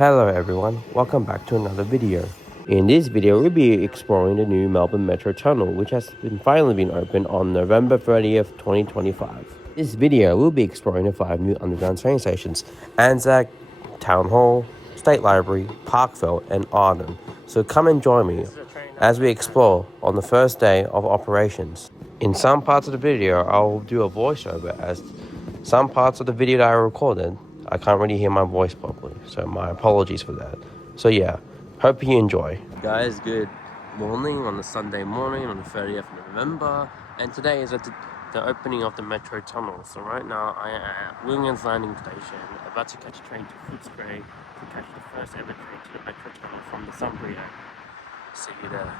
Hello everyone, welcome back to another video. In this video, we'll be exploring the new Melbourne Metro Tunnel, which has finally been opened on November 30th, 2025. This video, we'll be exploring the 5 new underground train stations: Anzac, Town Hall, State Library, Parkville, and Arden. So come and join me as we explore on the first day of operations. In some parts of the video, I'll do a voiceover, as some parts of the video that I recorded, I can't really hear my voice properly, so my apologies for that. So yeah, hope you enjoy. Guys, good morning on a Sunday morning on the 30th of November, and today is the opening of the Metro Tunnel. So right now I am at Williams Landing Station, about to catch a train to Footscray to catch the first ever train to the Metro Tunnel from the Sunbury end. See you there.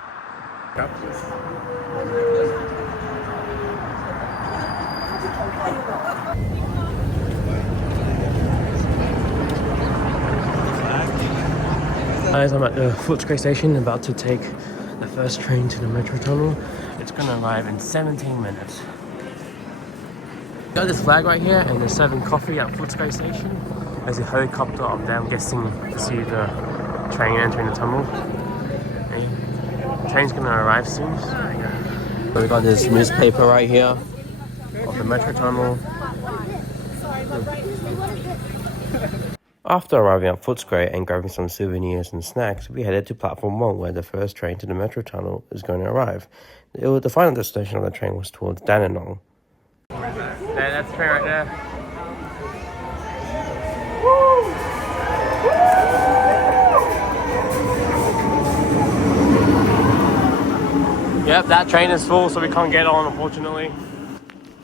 Guys, I'm at the Footscray station, about to take the first train to the Metro Tunnel. It's gonna arrive in 17 minutes. Got this flag right here, and they're serving coffee at Footscray station. There's a helicopter up there, I'm guessing, to see the train entering the tunnel. Okay. The train's gonna arrive soon. So we got this newspaper right here of the Metro Tunnel. After arriving at Footscray and grabbing some souvenirs and snacks, we headed to Platform 1, where the first train to the Metro Tunnel is going to arrive. The final destination of the train was towards Dandenong. That's the train right there. Yep, that train is full, so we can't get on, unfortunately.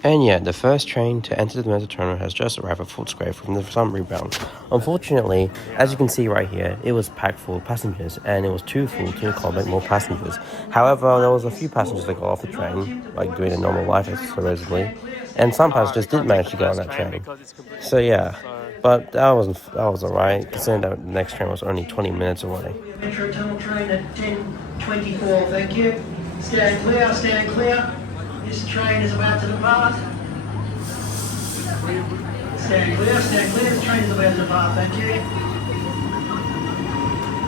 And yeah, the first train to enter the Metro Tunnel has just arrived at Footscray from the Sunbury bound. Unfortunately, as you can see right here, it was packed full of passengers, and it was too full to accommodate more passengers. However, there was a few passengers that got off the train, like doing a normal life supposedly, and some passengers did manage to get on that train. So yeah, but that was alright, considering that the next train was only 20 minutes away. Metro Tunnel train at 10:24, thank you. Stand clear, stand clear. This train is about to depart. Stand clear, the train is about to depart, thank you.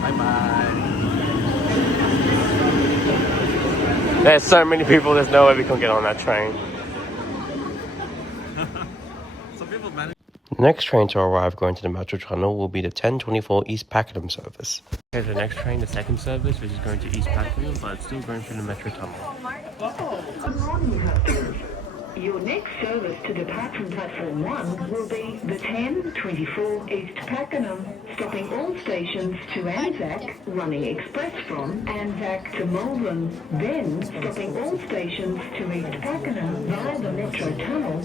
Bye-bye. There's so many people, there's no way we can get on that train. Some people manage. The next train to arrive going to the Metro Tunnel will be the 10:24 East Pakenham service. Here's the next train, the second service, which is going to East Pakenham, but it's still going through the Metro Tunnel. Your next service to depart from Platform 1 will be the 10:24 East Pakenham, stopping all stations to Anzac, running express from Anzac to Melbourne, then stopping all stations to East Pakenham via the Metro Tunnel.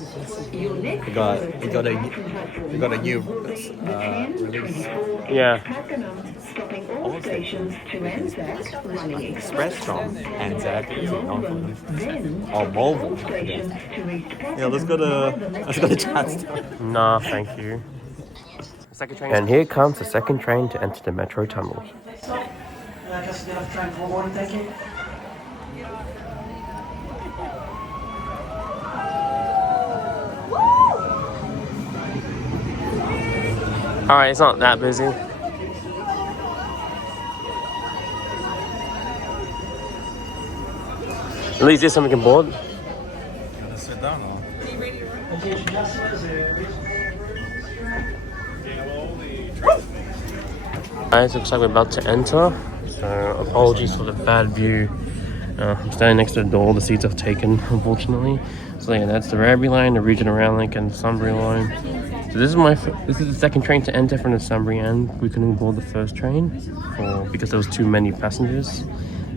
Your next service to depart from Platform 1 will be the 10:24 East Pakenham, stopping all stations to Anzac, running express from Anzac to Melbourne, then stopping all stations to East Pakenham. Yeah, let's go to Chadstone. Nah, thank you. Second train. And here comes the second train to enter the Metro Tunnel. Just get off train for morning, thank you. Alright, it's not that busy. At least there's something we can board. Gonna sit down or? Attention customers, Guys, looks like we're about to enter. So apologies for the bad view. I'm standing next to the door. The seats have taken, unfortunately. So yeah, that's the Rugby line, the Regional Rail Link, and the Sunbury line. So this is the second train to enter from the Sunbury end. We couldn't board the first train because there was too many passengers.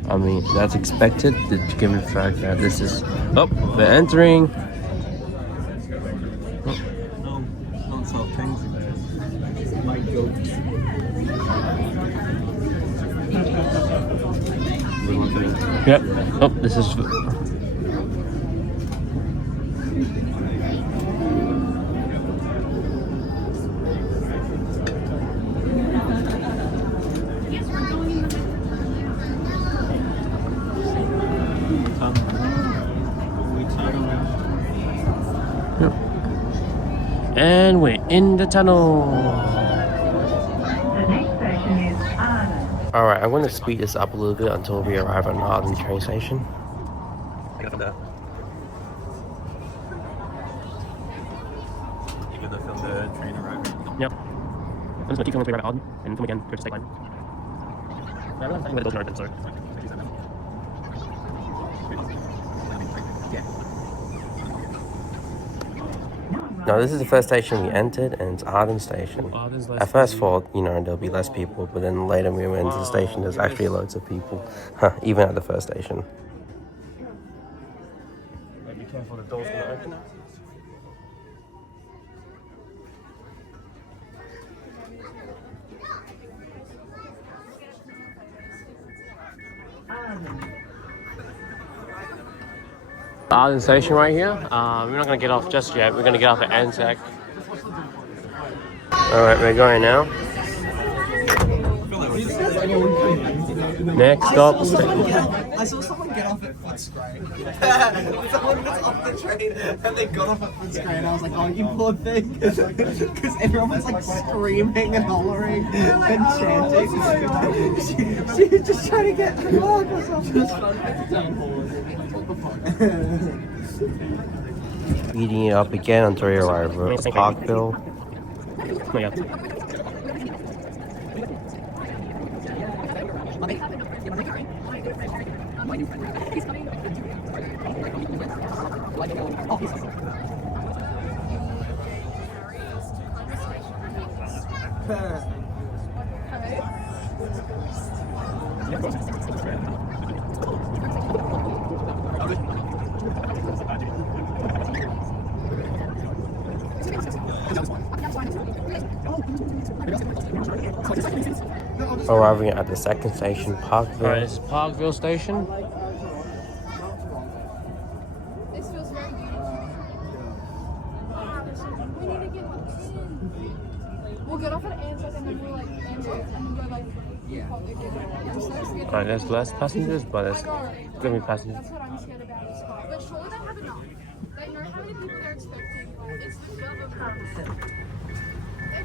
I mean, that's expected, given the fact that this is... Oh, they're entering. Don't sell things. My jokes. Yep. Oh, this is... And we're in the tunnel. The next Alright, I'm going to speed this up a little bit until we arrive at Arden train station. You're gonna film the train arriving? Yep. I'm just going to keep filming until we arrive at Arden, and film again, go to State Line. Yeah, I'm where the doors are open, so... Now this is the first station we entered, and it's Arden Station. At first thought, you know, there'll be less people, but then later when we went into the station, there's actually loads of people. Even at the first station. Be careful, the door's gonna open. Arden Station right here. We're not going to get off just yet. We're going to get off at Anzac. Alright, we're going now. Next stop. I saw someone get off at Footscray. Someone was off the train and they got off at Footscray and I was like, oh, you poor thing. Because everyone was like screaming and hollering and chanting. She was just trying to get to work or something. Speeding it up again until we arrive at Parkville. Oh, yeah. Arriving at the second station, Parkville. Alright, this is Parkville Station. This feels very beautiful. We need to get in. We'll get off at Anzac and then we'll like Anzac and then go like Alright, there's less passengers, but there's gonna be passengers. That's what I'm scared about this part. But surely they have enough. They know how many people they're expecting. It's the government.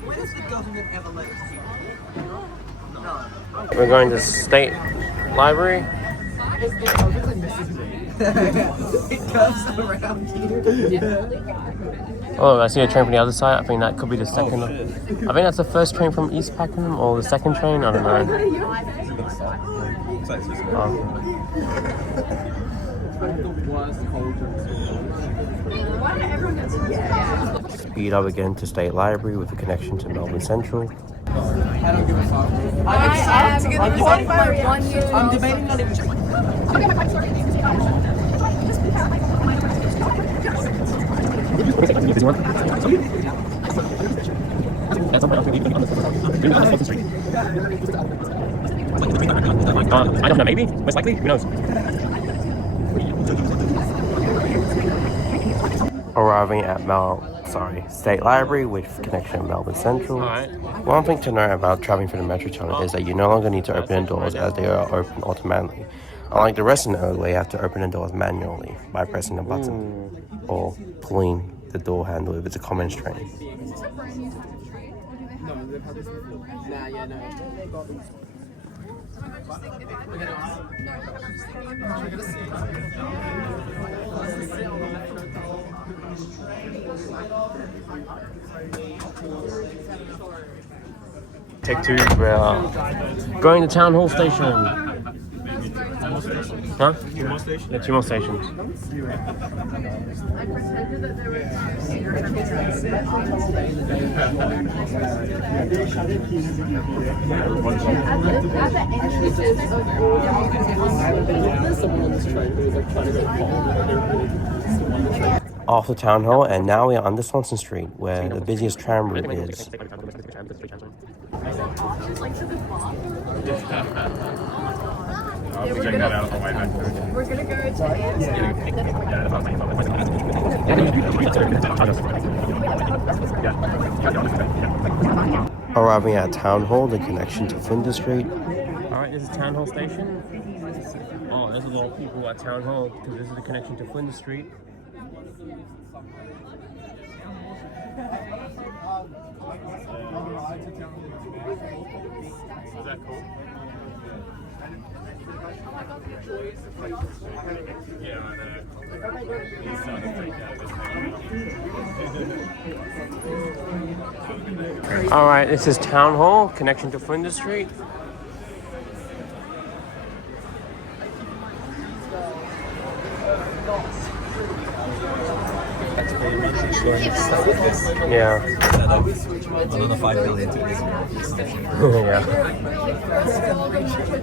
When has the government ever let us see? No. We're going to State Library. It curves around here. Oh, I see a train from the other side. I think that could be the second. I think that's the first train from East Pakenham or the second train. I don't know. Speed up again to State Library with a connection to Melbourne Central. I don't give a fuck. I'm debating not even checking. I don't know, maybe? Most likely? Who knows? Arriving at State Library with connection to Melbourne Central. One thing to know about traveling through the metro tunnel is that you no longer need to open the doors as they are open automatically. Unlike the rest of the railway, you have to open the doors manually by pressing a button or pulling the door handle if it's a Commons train. Is this a brand new type of train? Or do they have this before? Nah, yeah, no. Take two, we're going to Town Hall Station. Huh? Two more stations? Yeah, 2 more stations. I pretended that there were at the entrances of Off the Town Hall, and now we're on the Swanson Street, where the busiest tram route is. I'll be checking that out on the way back. We're gonna go to Arriving at Town Hall, the connection to Flinders Street. Alright, this is Town Hall Station. Oh, there's a lot of people at Town Hall because this is the connection to Flinders Street. Is that cool? All right, this is Town Hall, connection to Flinders Street. That's pretty much stuff like this. Yeah. Another 5 million to this. Yeah.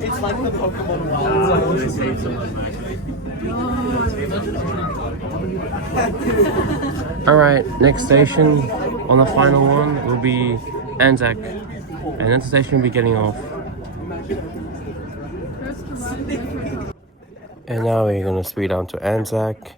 It's like the Pokemon Wild. All right, next station on the final one will be Anzac, and then the station will be getting off. And now we're gonna speed on to Anzac.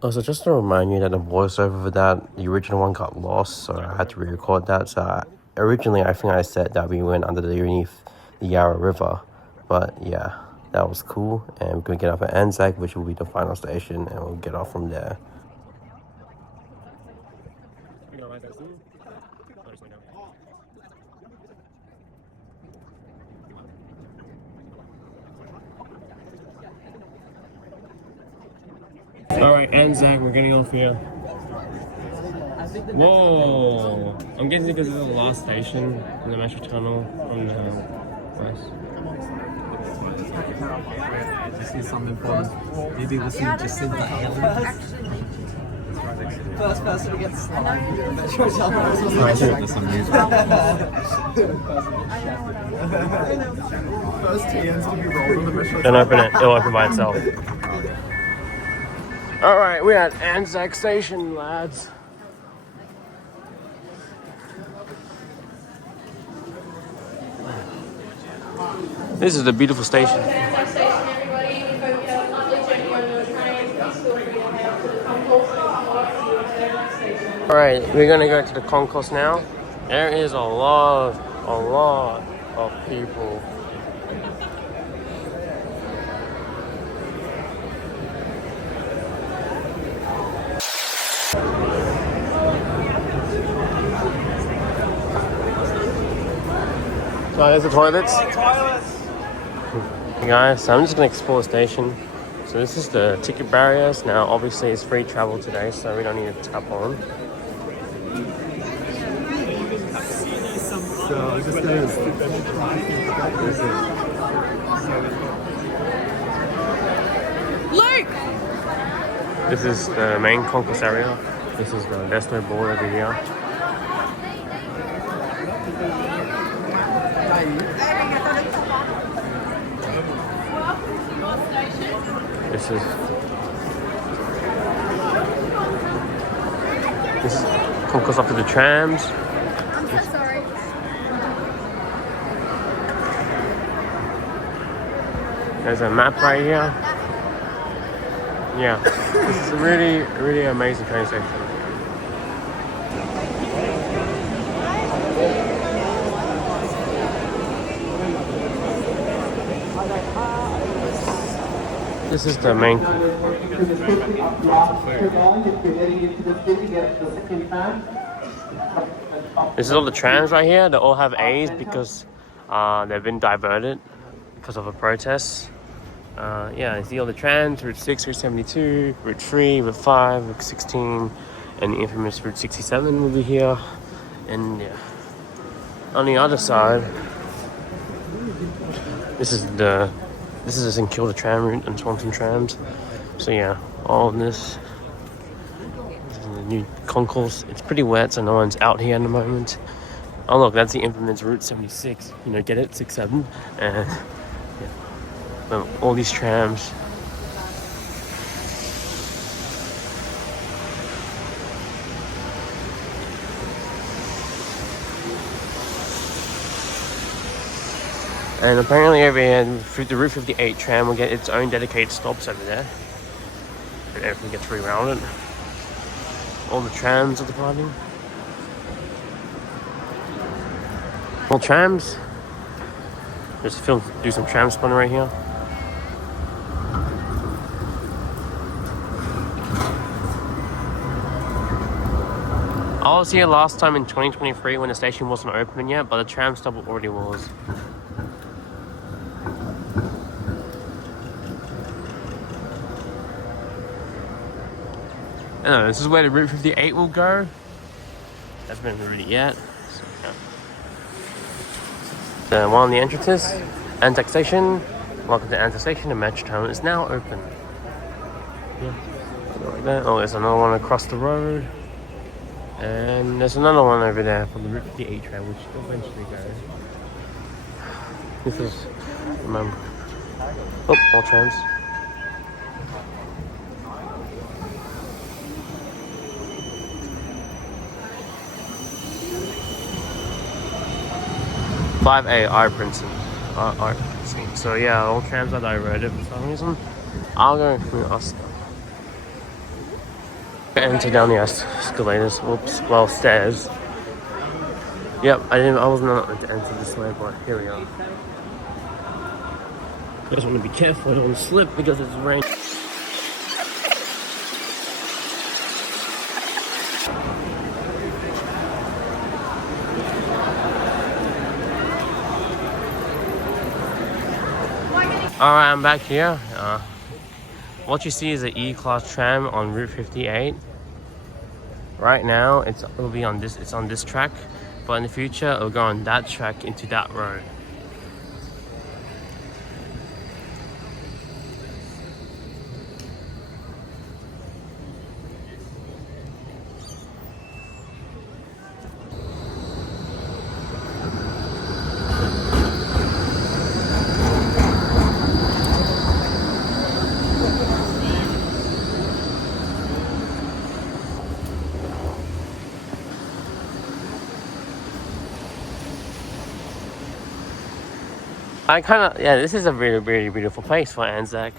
Also, just to remind you that the voiceover for that, the original one got lost, so I had to re-record that. So originally, I think I said that we went underneath the Yarra River, but yeah, that was cool. And we're gonna get off at Anzac, which will be the final station, and we'll get off from there. Alright, Anzac, we're getting off here. Whoa! I'm guessing because this is the last station in the Metro Tunnel on the west. This is something important. Maybe listen to just in the first person to get stuck. Metro Tunnel. First TNs to be rolled on the Metro Don't open it, it'll open by itself. Alright, we're at Anzac Station, lads. This is the beautiful station. Anzac Station, everybody. We hope you have a lovely journey on your train. Please feel free to head up to the concourse and see you at Anzac Station. Alright, we're gonna go to the concourse now. There is a lot of people. So there's the toilets. Hey guys, so I'm just gonna explore the station. So this is the ticket barriers. Now obviously it's free travel today, so we don't need to tap on. So just gonna This is the main concourse area. This is the Desno board over here. This is concourse up to the trams. I'm so sorry. There's a map right here. Yeah, this is a really amazing train station. This is the main. This is all the trams right here. They all have A's because they've been diverted because of a protest. Yeah, you see all the trams, Route 6, Route 72, Route 3, Route 5, Route 16, and the infamous Route 67 will be here. And yeah, on the other side, this is the St Kilda tram route and Swanton trams. So yeah, all of this is the new concourse. It's pretty wet, so no one's out here at the moment. Oh look, that's the infamous Route 76. You know, get it, 67, and yeah, well, all these trams. And apparently over here, the Route 58 tram will get its own dedicated stops over there. And everything gets rerouted. All the trams are departing. All trams. Just do some tram spun right here. I was here last time in 2023 when the station wasn't open yet, but the tram stop already was. Anyway, this is where the Route 58 will go. Hasn't been routed yet. So, yeah. One of the entrances, Anzac Station. Welcome to Anzac Station. The metro tunnel is now open. Yeah. Like that. Oh, there's another one across the road. And there's another one over there from the Route 58 train, which will eventually go. This is, remember. Oh, more trams. I Princeton. So yeah, all trams are diverted for some reason. I'll go through us. Enter down the escalators. Oops. Well, stairs. Yep, I wasn't allowed to enter this way, but here we are. I just want to be careful. I don't want to slip because it's raining. Alright, I'm back here. What you see is an E-Class tram on Route 58. Right now, it'll be on it's on this track, but in the future, it'll go on that track into that road. This is a really, really beautiful place for Anzac.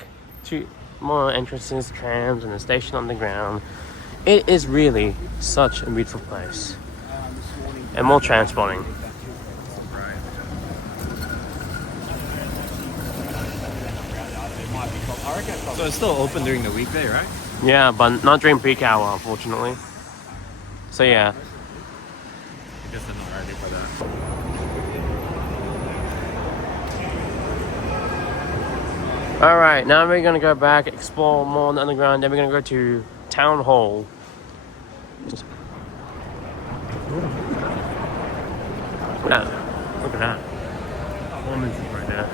Two more entrances, trams, and a station on the ground. It is really such a beautiful place. And more transporting. So it's still open during the weekday, right? Yeah, but not during peak hour, unfortunately. So yeah. I guess they're not ready for that. Alright, now we're gonna go back, explore more on the underground, then we're gonna go to Town Hall. Look at that. Look at that. Performance is right there.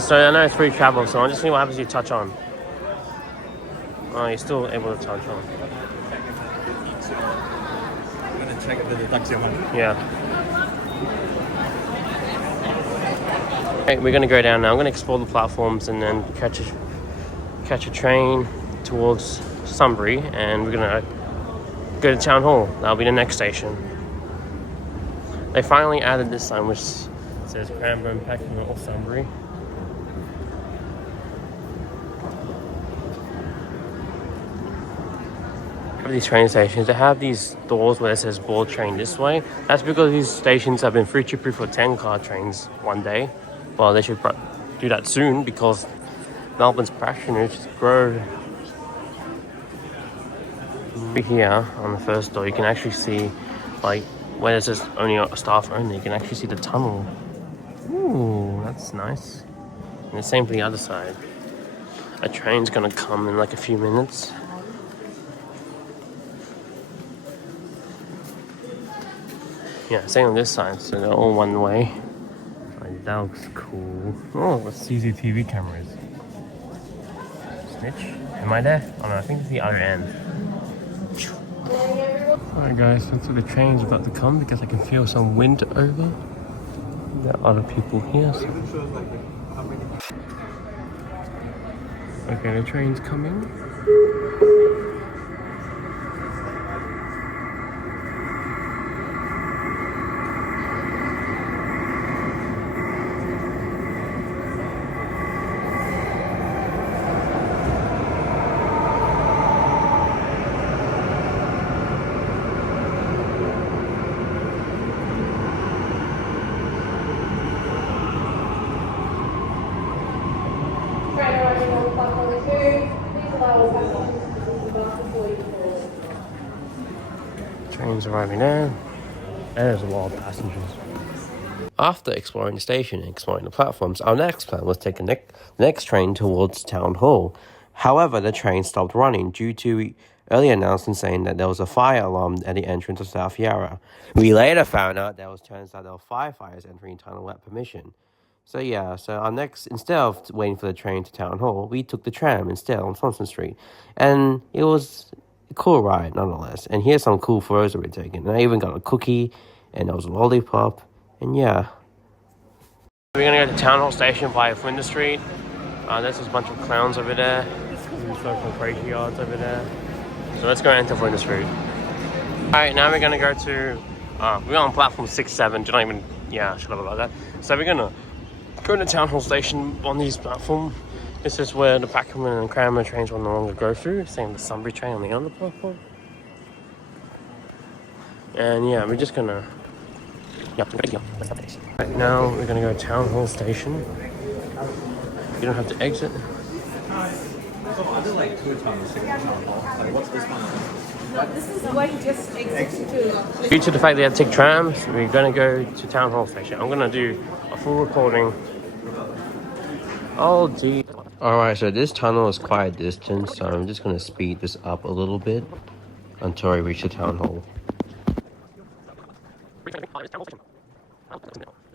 So I know it's free travel, so I'll just see what happens if you touch on. Oh, you're still able to touch on. I'm gonna check the deduction one. Yeah. Okay, we're gonna go down now. I'm gonna explore the platforms and then catch a train towards Sunbury, and we're gonna go to Town Hall. That'll be the next station. They finally added this sign which says Cranbourne, Pakenham or Sunbury. These train stations, they have these doors where it says board train this way. That's because these stations have been future-proof for 10-car trains one day. Well, they should do that soon because Melbourne's passenger grow. Here on the first door, you can actually see, like, where it says only staff only, you can actually see the tunnel. Ooh, that's nice. And the same for the other side. A train's gonna come in like a few minutes. Yeah, same on this side, so they're all one way. Like, that looks cool. Oh, what's CCTV cameras? Snitch? Am I there? Oh no, I think it's the other end. Alright guys, so the train's about to come because I can feel some wind over. There are other people here. So. Okay, the train's coming. Train arriving on platform 2, please allow all passengers. Trains arriving there. There's a lot of passengers. After exploring the station and exploring the platforms, our next plan was to take the next train towards Town Hall. However, the train stopped running due to early announcements saying that there was a fire alarm at the entrance of South Yarra. We later found out that it turns out there were firefighters entering the tunnel without permission. So our next, instead of waiting for the train to Town Hall, we took the tram instead on Swanson Street. And it was a cool ride nonetheless. And here's some cool photos that we're taking. And I even got a cookie, and there was a lollipop, and yeah. We're gonna go to Town Hall Station via Flinders Street. There's a bunch of clowns over there. Some so-called crazy yards over there. So let's go into Flinders Street. Alright, now we're gonna go to, we're on platform 6, 7. Do not even, shut up about that. So we're gonna go to Town Hall Station on this platform. This is where the Pakenham and Cranmer trains will no longer go through. Same with the Sunbury train on the other platform. And yeah, we're just gonna, right now we're gonna go to Town Hall Station. You don't have to exit. So are there like 2 tunnels to Town Hall? Like what's this one? No, this is why you just exit to. Due to the fact that I take trams, we're gonna go to Town Hall Station. I'm gonna do a full recording. Oh gee. Alright, so this tunnel is quite a distance, so I'm just gonna speed this up a little bit until I reach the Town Hall.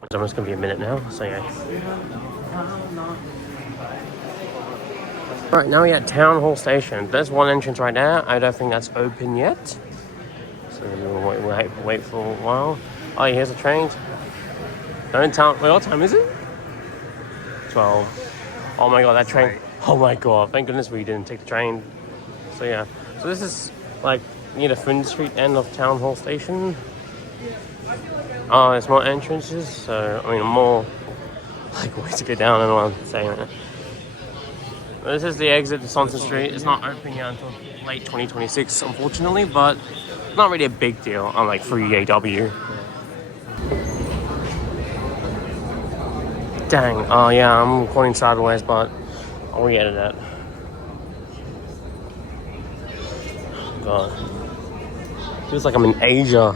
It's almost gonna be a minute now, so yeah. Right, now we're at Town Hall Station. There's one entrance right there. I don't think that's open yet. So we'll wait for a while. Oh, here's a train. Don't tell. Wait, what time is it? 12. Oh my god, that train. Oh my god, thank goodness we didn't take the train. So yeah. So this is like near the Flinders Street end of Town Hall Station. Oh, there's more entrances, so I mean more like ways to get down. I don't know what I'm saying that. This is the exit to Swanson Street. It's not open yet until late 2026, unfortunately, but not really a big deal, unlike 3AW. Dang, oh yeah, I'm recording sideways, but I'll re-edit that. God. Feels like I'm in Asia,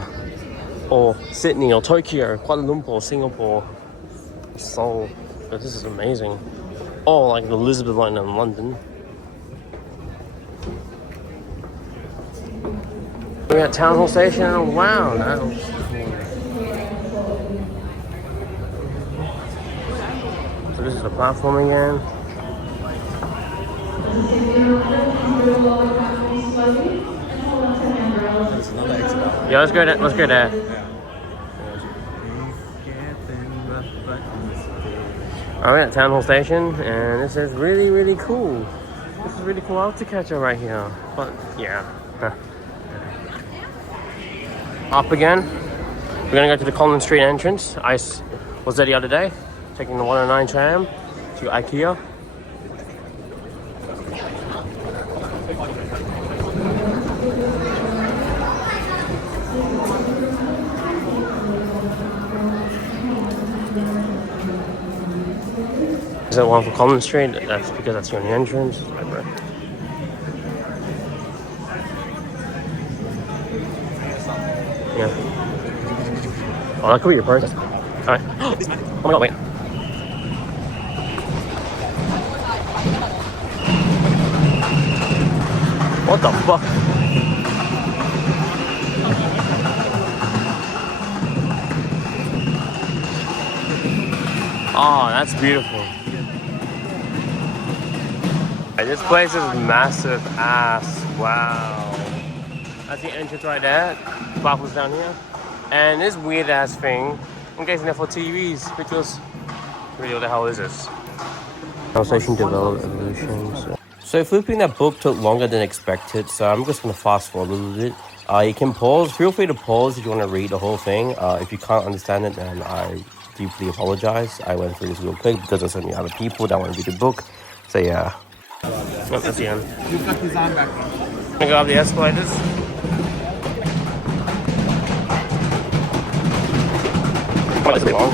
or Sydney, or Tokyo, Kuala Lumpur, Singapore, Seoul. But this is amazing. Oh, like the Elizabeth line in London. We're at Town Hall Station. Oh, wow, that looks cool. So this is the platform again. There's another exit out. Yeah, let's go there. Let's go there. Yeah. We're at Town Hall Station, and this is really, really cool. This is really cool architecture right here. But yeah. Up again. We're gonna go to the Collins Street entrance. I was there the other day, taking the 109 tram to IKEA. Is that one for Collins Street? That's because that's the only entrance. Yeah. Oh, that could be your purse. Alright. Oh my god, wait. What the fuck? Oh, that's beautiful. This place is massive ass. Wow. That's the entrance right there. Platform's down here. And this weird ass thing, I'm guessing they're for TVs because really what the hell is this? Station Develop Evolution. So flipping that book took longer than expected, so I'm just going to fast forward a little bit. You can pause. Feel free to pause if you want to read the whole thing. If you can't understand it, then I deeply apologize. I went through this real quick because there's so many other people that want to read the book. So yeah. Oh, that's the end. You've got his arm back. I'm gonna go up the escalators. Oh, it's a bit long.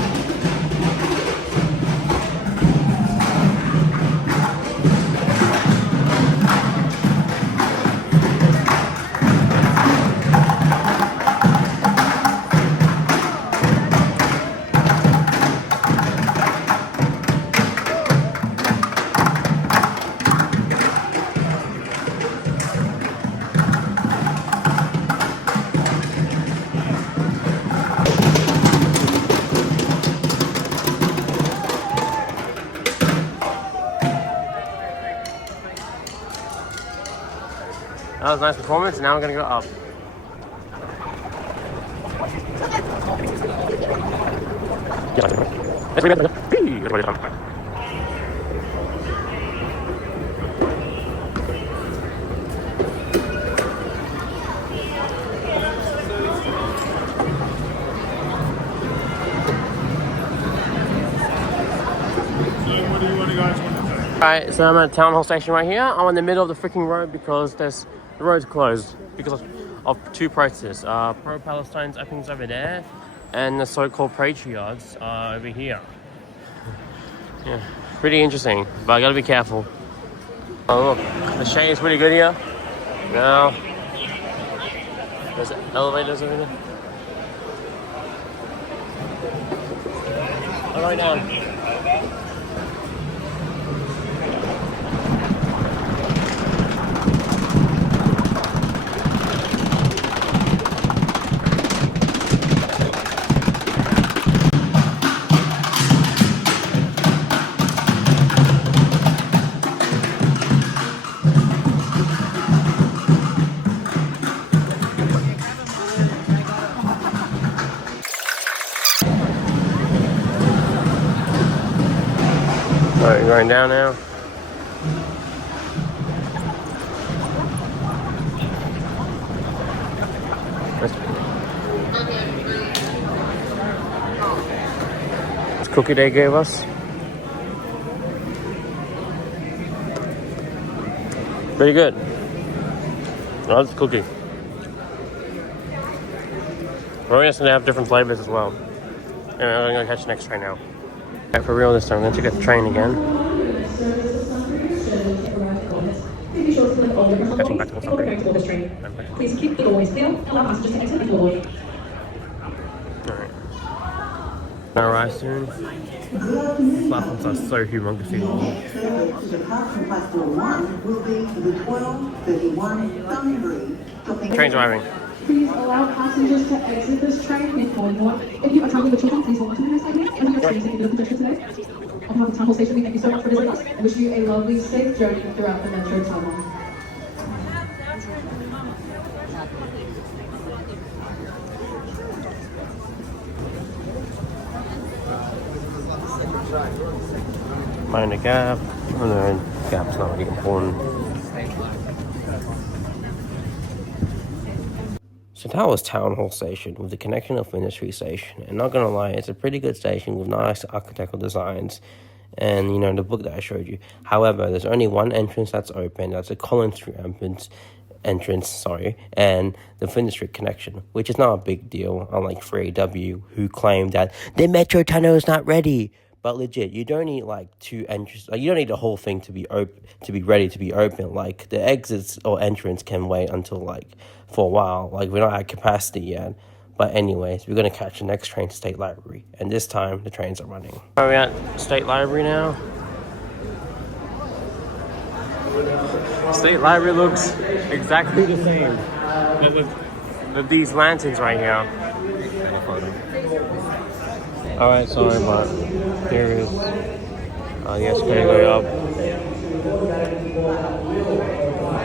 That was a nice performance. Now we're gonna go up. Alright, so I'm at Town Hall Station right here. I'm in the middle of the freaking road because the road's closed because of two protests. Pro-Palestine's openings over there, and the so-called patriots are over here. Yeah, pretty interesting, but I gotta be careful. Oh look, the shade is pretty good here. Now, there's elevators over there. All right, down. Alright, going down now. This cookie they gave us. Pretty good. I love the cookie. We're just gonna have different flavors as well. And I'm gonna catch the next train now. Right, for real this time, I'm gonna take a train again. Catching back to the train. Please keep the doorways clear. Allow passengers to exit before boarding. Alright. Now arrive soon. Platforms are so humongously long. Train's arriving. Please allow passengers to exit this train before board. If you are traveling with children, please hold on to their segment and your train taking a congestion today. On behalf of Town Hall Station, we thank you so much for visiting us and wish you a lovely, safe journey throughout the Metro Tunnel. Mind the gap. Oh no, gap's not really important. So that was Town Hall Station with the connection of Industry Station. And not gonna lie, it's a pretty good station with nice architectural designs. And you know, the book that I showed you. However, there's only one entrance that's open. That's a Collins Street entrance, and the Flinders Street connection, which is not a big deal, unlike 3AW, who claimed that the Metro Tunnel is not ready. But legit, you don't need like two entrances. Like, you don't need the whole thing to be ready to be open. Like, the exits or entrance can wait until like for a while. Like, we're not at capacity yet. But anyways, we're gonna catch the next train to State Library, and this time the trains are running. Are we at State Library now? State Library looks exactly the same. With these lanterns right here. Alright, sorry, but here is the escalator going up.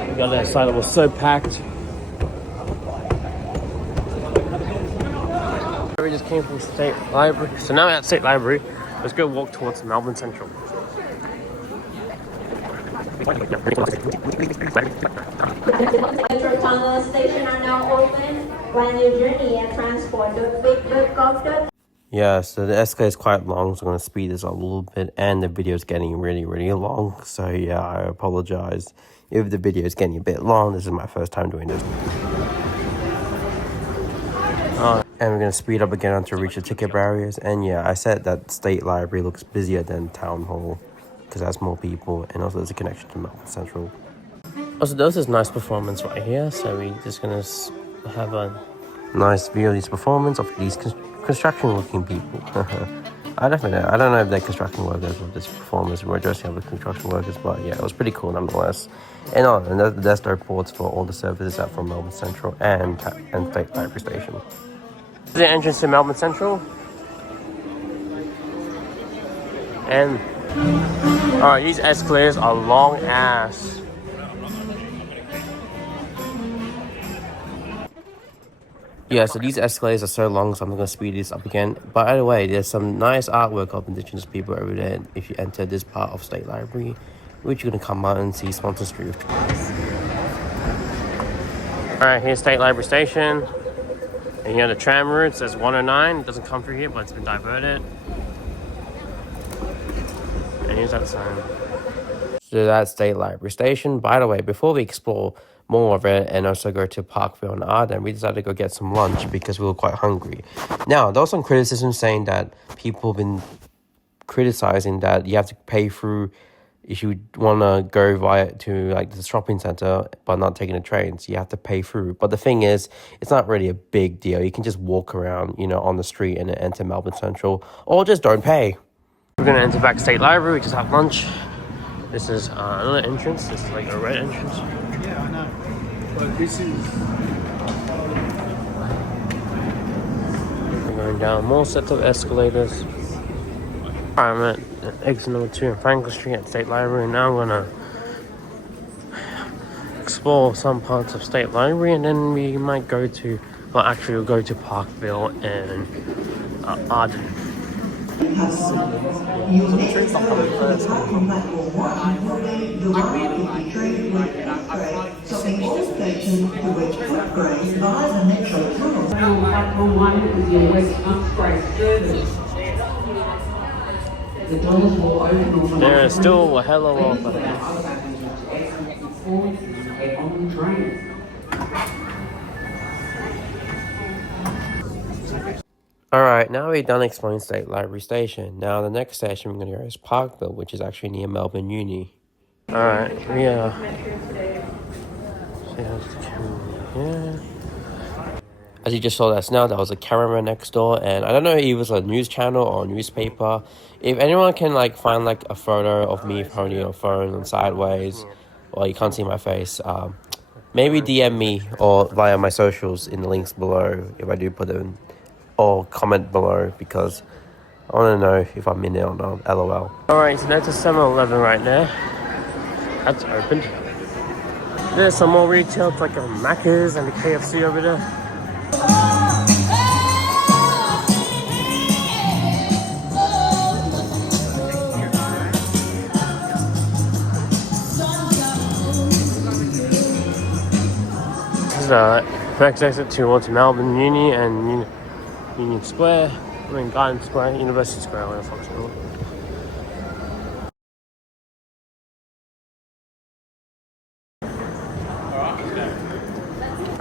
We got that side that was so packed. We just came from State Library, so now we're at State Library. Let's go walk towards Melbourne Central. Metro Tunnel station are now open. When your journey and transport the Yeah, so the escalator is quite long, so I'm going to speed this up a little bit, and the video is getting really, really long, so yeah, I apologize if the video is getting a bit long. This is my first time doing this. And we're going to speed up again until we reach the ticket barriers, and yeah, I said that State Library looks busier than Town Hall, because that's more people, and also there's a connection to Melbourne Central. Also, there's this nice performance right here, so we're just going to have a nice view of this performance of these construction-looking people. I don't know if they're construction workers with this performance. We're dressing up with construction workers, but yeah, it was pretty cool nonetheless. And that's the reports for all the services out from Melbourne Central and State Library Station. This is the entrance to Melbourne Central. And alright, these escalators are long ass. Yeah, so these escalators are so long, so I'm not going to speed this up again. But either way, there's some nice artwork of Indigenous people over there if you enter this part of State Library, which you're going to come out and see Swanson Street. Alright, here's State Library Station. And here are the tram routes. There's 109. It doesn't come through here, but it's been diverted. And here's that sign. So that's State Library Station. By the way, before we explore more of it and also go to Parkville and Arden, we decided to go get some lunch because we were quite hungry. Now, there was some criticism saying that people have been criticizing that you have to pay through if you want to go via to like the shopping center but not taking the trains. You have to pay through. But the thing is, it's not really a big deal. You can just walk around, you know, on the street and enter Melbourne Central, or just don't pay. We're gonna enter back State Library. We just have lunch. This is another entrance. This is like a red entrance. Yeah, I know. But this is... We're going down more sets of escalators. I'm at exit number 2 in Franklin Street at State Library. And now I'm gonna explore some parts of State Library, and then we might go to, well, actually we'll go to Parkville and Arden. Your next service to platform one will be the 153 Route Express, stopping all stations to reach Footgrave via the Metro Tunnel. Platform 1 is your West Footscray service. The doors will open on There is still a hell of a lot of on the train. Alright, now we're done exploring State Library Station. Now the next station we're going to go is Parkville, which is actually near Melbourne Uni. Alright, we are... There's the camera here. As you just saw that now, there was a cameraman next door, and I don't know if it was a news channel or a newspaper. If anyone can like find like a photo of me holding a phone and sideways, well, you can't see my face, maybe DM me or via my socials in the links below if I do put them, or comment below, because I want to know if I'm in there or not. LOL. Alright, so that's a 7-Eleven right there. That's opened. There's some more retail, like a Macca's and a KFC over there. This is the next exit towards Melbourne Uni and Union Square. I mean Garden Square, University Square, whatever the fuck's called.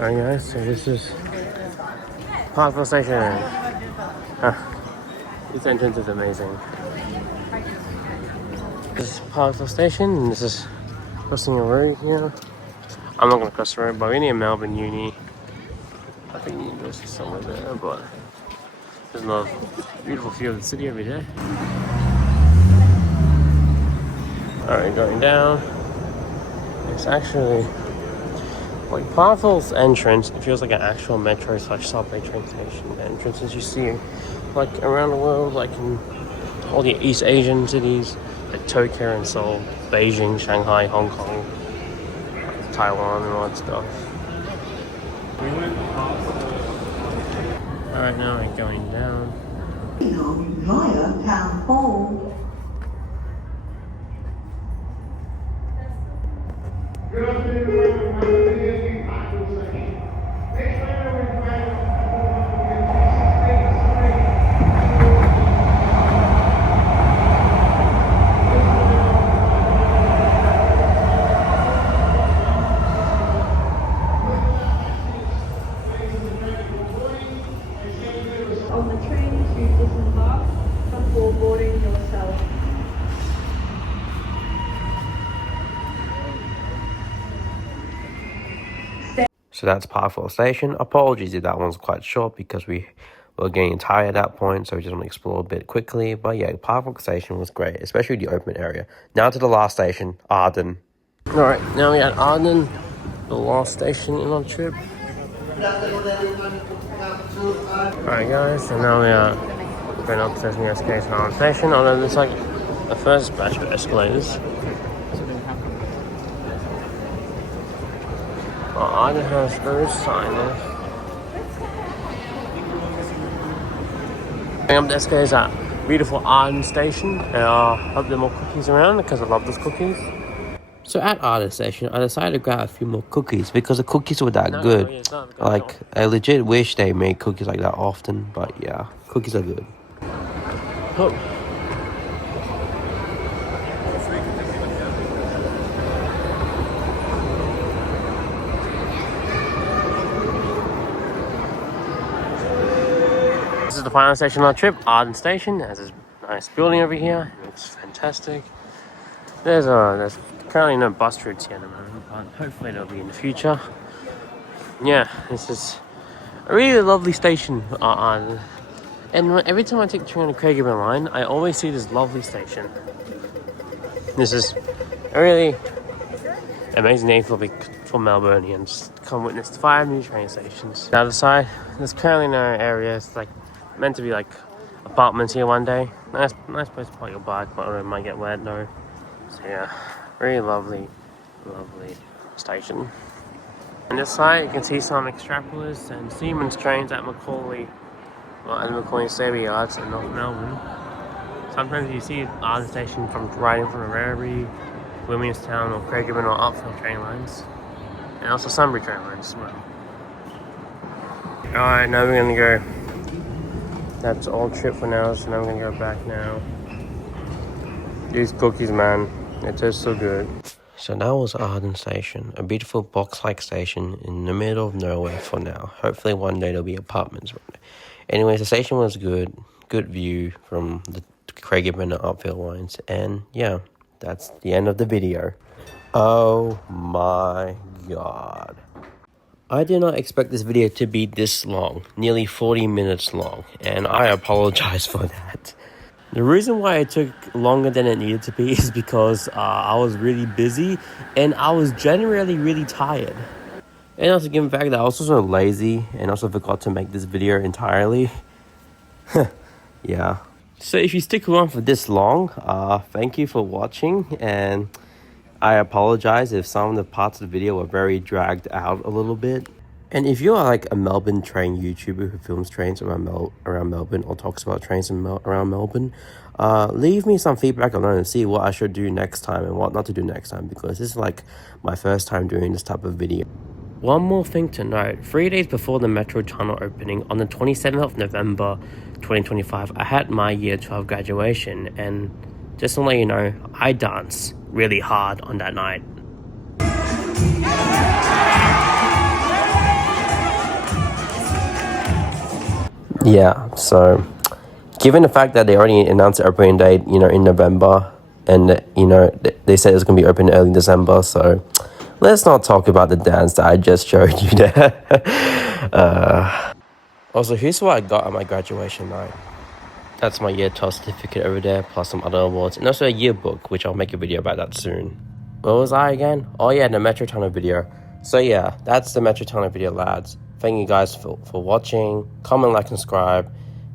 Alright guys, so this is Parkville Station. This entrance is amazing. This is Parkville Station, and this is crossing a road here. I'm not gonna cross the road, but we're near Melbourne Uni. I think the university is somewhere there, but there's a beautiful view of the city every day. Alright, going down. It's actually like Parkville's entrance. It feels like an actual metro / subway train station. The entrances you see like around the world, like in all the East Asian cities, like Tokyo and Seoul, Beijing, Shanghai, Hong Kong, Taiwan, and all that stuff. Alright, now we're going down. Via Town Hall. Good afternoon, On the train to disembark before boarding yourself. So that's Parkville Station. Apologies if that one's quite short because we were getting tired at that point, so we just want to explore a bit quickly. But yeah, Parkville Station was great, especially the open area. Now to the last station, Arden. Alright, now we're at Arden, the last station in our trip. Alright guys, so now we are going upstairs near escalator to Arden Station, although there's like the first batch of escalators. Well, Arden has those signage. Going up the escalators at beautiful Arden Station. I hope there are more cookies around because I love those cookies. So at Arden Station, I decided to grab a few more cookies because the cookies were that good. Like, I legit wish they made cookies like that often, but yeah, cookies are good. Oh. This is the final station on our trip, Arden Station. It has this nice building over here. It looks fantastic. There's currently no bus routes here at the moment, but hopefully there'll be in the future. Yeah, this is a really lovely station, Arden. And every time I take the train on the Craigieburn line, I always see this lovely station. This is a really amazing day for Melbourneians to come witness 5 new train stations. The other side, there's currently no area. It's like meant to be like apartments here one day. Nice place to park your bike, but it might get wet though. So yeah, really lovely station. On this side, you can see some Extrapolis and Siemens trains at Macaulay, at the Macaulay Stable Yards in North Melbourne. Sometimes you see Arden Station from right in front of Werribee, Williamstown or Craigieburn or Upfield train lines, and also Sunbury train lines as well. Alright, now we're gonna go. That's all trip for now, so now we're gonna go back now. These cookies, man, it tastes so good. So that was Arden Station, a beautiful box-like station in the middle of nowhere for now. Hopefully one day there'll be apartments. Anyways, the station was good view from the Craigieburn and Upfield lines, and yeah, that's the end of the video. Oh my god. I did not expect this video to be this long, nearly 40 minutes long, and I apologize for that. The reason why it took longer than it needed to be is because I was really busy and I was generally really tired. And also given the fact that I was also so lazy and also forgot to make this video entirely. Yeah. So if you stick around for this long, thank you for watching, and I apologize if some of the parts of the video were very dragged out a little bit. And if you are like a Melbourne train YouTuber who films trains around Melbourne or talks about trains around Melbourne, leave me some feedback on that and see what I should do next time and what not to do next time, because this is like my first time doing this type of video. One more thing to note, 3 days before the Metro Tunnel opening on the 27th of November 2025, I had my year 12 graduation, and just to let you know, I danced really hard on that night. Yeah, so given the fact that they already announced the opening date, in November, and they said it's going to be open early December, so let's not talk about the dance that I just showed you there. Also, here's what I got at my graduation night. That's my year 12 certificate over there, plus some other awards, and also a yearbook, which I'll make a video about that soon. Where was I again? Oh yeah, the Metro Tunnel video. So yeah, that's the Metro Tunnel video, lads. Thank you guys for watching. Comment, like, subscribe.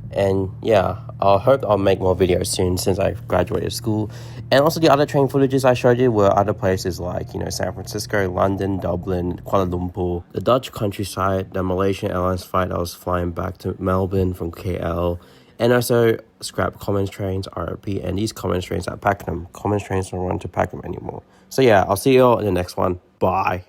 And yeah, I hope I'll make more videos soon since I've graduated school. And also the other train footages I showed you were other places like, San Francisco, London, Dublin, Kuala Lumpur, the Dutch countryside, the Malaysian Airlines flight I was flying back to Melbourne from KL, and also scrap Commons trains, RRP, and these Commons trains at Pakenham. Commons trains don't run to Pakenham anymore. So yeah, I'll see you all in the next one. Bye.